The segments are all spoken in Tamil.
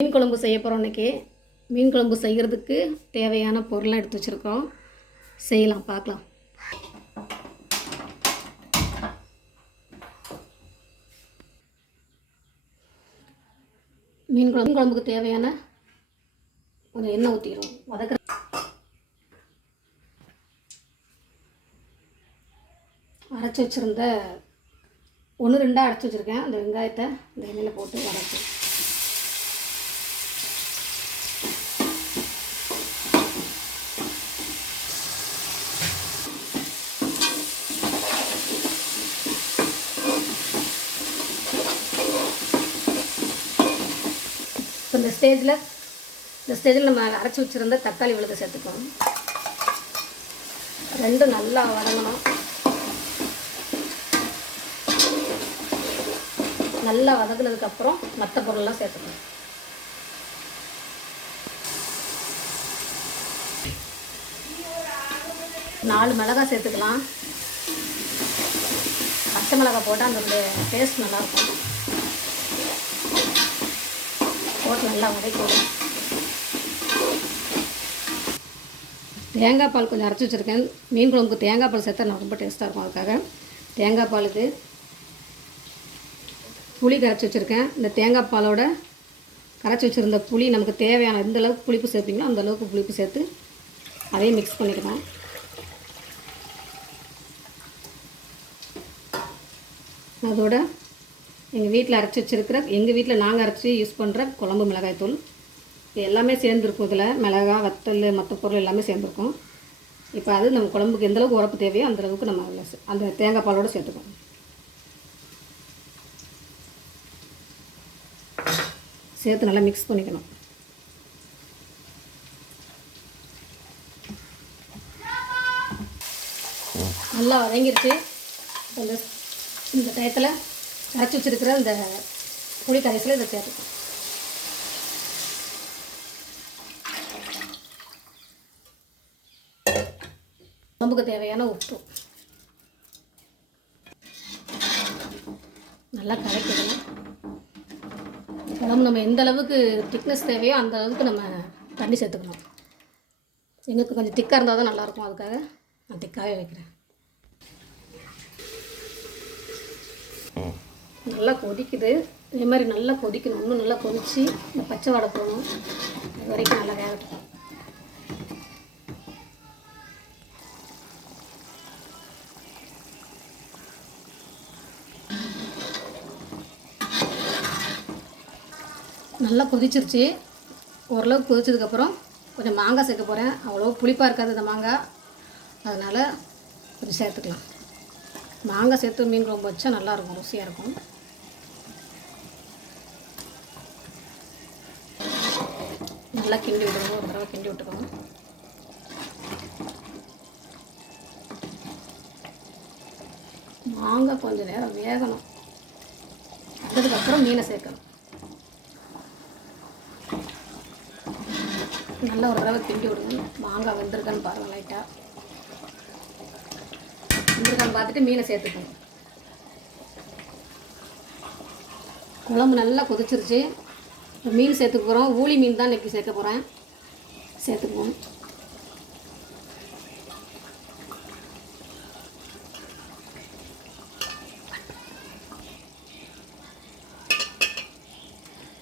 மீன் குழம்பு செய்ய போகிறோம் இன்றைக்கி. மீன் குழம்பு செய்கிறதுக்கு தேவையான பொருள்லாம் எடுத்து வச்சுருக்கோம். செய்யலாம், பார்க்கலாம். மீன் குழம்புக்கு தேவையான கொஞ்சம் எண்ணெய் ஊற்றிக்கிறோம். அரைச்சி வச்சுருந்த 1-2 அரைச்சி வச்சுருக்கேன். அந்த வெங்காயத்தை இந்த எண்ணெயில் போட்டு வதக்கு. இப்போ இந்த ஸ்டேஜில் நம்ம அரைச்சி வச்சுருந்த தக்காளி விழுதை சேர்த்துக்கணும். ரெண்டும் நல்லா வதங்கணும். நல்லா வதங்கினதுக்கப்புறம் மற்ற பொருளெல்லாம் சேர்த்துக்கணும். நாலு மிளகாய் சேர்த்துக்கலாம். பச்சை மிளகாய் போட்டால் அந்த டேஸ்ட் நல்லாயிருக்கும். போட்டு நல்லா வதக்கிடும். தேங்காய் பால் கொஞ்சம் அரைச்சி வச்சுருக்கேன். மீன் குழம்புக்கு தேங்காய் பால் சேர்த்தா ரொம்ப டேஸ்ட்டாக இருக்கும். அதுக்காக தேங்காய் பாலுக்கு புளி கரைச்சி வச்சுருக்கேன். இந்த தேங்காய் பாலோட கரைச்சி வச்சுருந்த புளி நமக்கு தேவையான எந்த அளவுக்கு புளிப்பு சேர்ப்பீங்களோ அந்த அளவுக்கு புளிப்பு சேர்த்து அதையும் மிக்ஸ் பண்ணிக்கணும். அதோட எங்கள் வீட்டில் நாங்கள் அரைச்சி யூஸ் பண்ணுற குழம்பு மிளகாய் தூள் இது எல்லாமே சேர்ந்துருக்கும். இதில் மிளகாய், வத்தல், மற்ற பொருள் எல்லாமே சேர்ந்துருக்கும். இப்போ அது நம்ம குழம்புக்கு எந்தளவுக்கு உரப்பு தேவையோ அந்தளவுக்கு நம்ம அதில் அந்த தேங்காய் பாலோடு சேர்த்துக்கணும். சேர்த்து நல்லா மிக்ஸ் பண்ணிக்கணும். நல்லா வதங்கிருச்சு. இந்த டயத்தில் கரைச்சி வச்சுருக்கிற இந்த புளி கரைசலை இதை சேர்த்துக்கணும். குழம்புக்கு தேவையான உப்பு நல்லா கரைக்கணும். குழம்பு நம்ம எந்த அளவுக்கு திக்னஸ் தேவையோ அந்த அளவுக்கு நம்ம தண்ணி சேர்த்துக்கணும். எங்களுக்கு கொஞ்சம் திக்காக இருந்தால் தான் நல்லாயிருக்கும். அதுக்காக நான் திக்காகவே வைக்கிறேன். நல்லா கொதிக்குது. இதே மாதிரி நல்லா கொதிக்கணும். இன்னும் நல்லா கொதித்து இந்த பச்சை வாடை போகணும். அது வரைக்கும் நல்லா வேகட்டும். நல்லா கொதிச்சிருச்சு. ஓரளவுக்கு கொதிச்சதுக்கப்புறம் கொஞ்சம் மாங்காய் சேர்க்க போகிறேன். அவ்வளோ புளிப்பாக இருக்காது இந்த மாங்காய், அதனால் கொஞ்சம் சேர்த்துக்கலாம். மாங்காய் சேர்த்து மீன் குழம்பு வச்சா நல்லாயிருக்கும், ருசியாக இருக்கும். நல்லா கிண்டி விடணும். ஒரு தடவை கிண்டி விட்டுக்கணும். மாங்காய் கொஞ்சம் நேரம் வேகணும். அதுக்கப்புறம் மீனை சேர்க்கணும். நல்லா ஒரு தடவை கிண்டி விடணும். மாங்காய் வெந்திருக்கான்னு பாருங்கள். லைட்டாக வெந்திருக்கான்னு பார்த்துட்டு மீனை சேர்த்துக்கணும். குழம்பு நல்லா கொதிச்சிருச்சு. மீன் சேர்த்துக்க போகிறோம். ஊளி மீன் தான் இன்றைக்கி சேர்க்க போகிறேன். சேர்த்துக்குவோம்.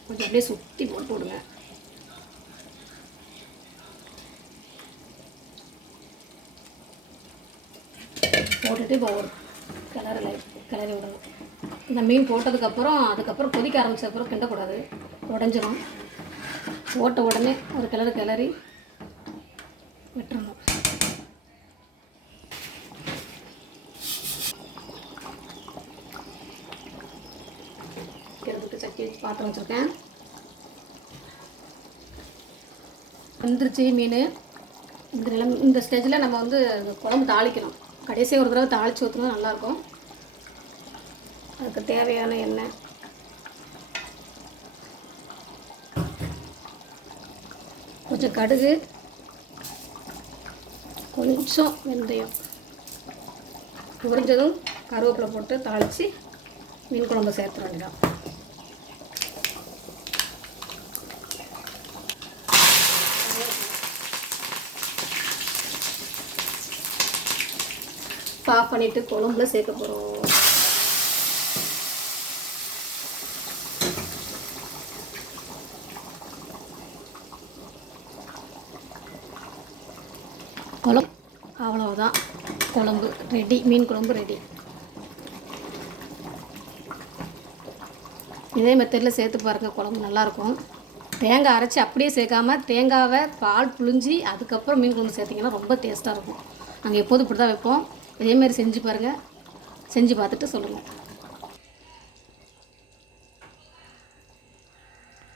கொஞ்சம் அப்படியே சுற்றி போட்டு விடுங்க. போட்டுட்டு இப்போ ஒரு கிளறி விடணும். இந்த மீன் அதுக்கப்புறம் கொதிக்க ஆரம்பிச்சதுக்கப்புறம் கிண்டக்கூடாது, உடஞ்சிடும். போட்ட உடனே ஒரு கிளறி விட்டுறணும். இதுக்கு சட்டி வச்சு பாத்திரம் வச்சுருக்கேன். வந்துருச்சு மீன். இந்த ஸ்டேஜில் நம்ம குழம்பு தாளிக்கணும். கடைசியாக ஒரு தடவை தாளித்து ஊற்றணும், நல்லாயிருக்கும். அதுக்கு தேவையான எண்ணெய், கொஞ்சம் கடுகு, கொஞ்சம் வெந்தயம், உறிஞ்சதும் கருவேப்பிலை போட்டு தாளித்து மீன் குழம்பு சேர்த்துற வேண்டியதான். ஆஃப் பண்ணிவிட்டு குழம்புல சேர்க்க போகிறோம். குழம்பு அவ்வளவுதான், குழம்பு ரெடி, மீன் குழம்பு ரெடி. இதே மெத்தடில் சேர்த்து பாருங்கள், குழம்பு நல்லாயிருக்கும். தேங்காய் அரைச்சி அப்படியே சேர்க்காம தேங்காவை பால் புழிஞ்சி அதுக்கப்புறம் மீன் குழம்பு சேர்த்திங்கன்னா ரொம்ப டேஸ்ட்டாக இருக்கும். நாங்கள் எப்போதும் இப்படி தான் வைப்போம். இதேமாரி செஞ்சு பாருங்கள், செஞ்சு பார்த்துட்டு சொல்லுங்கள்.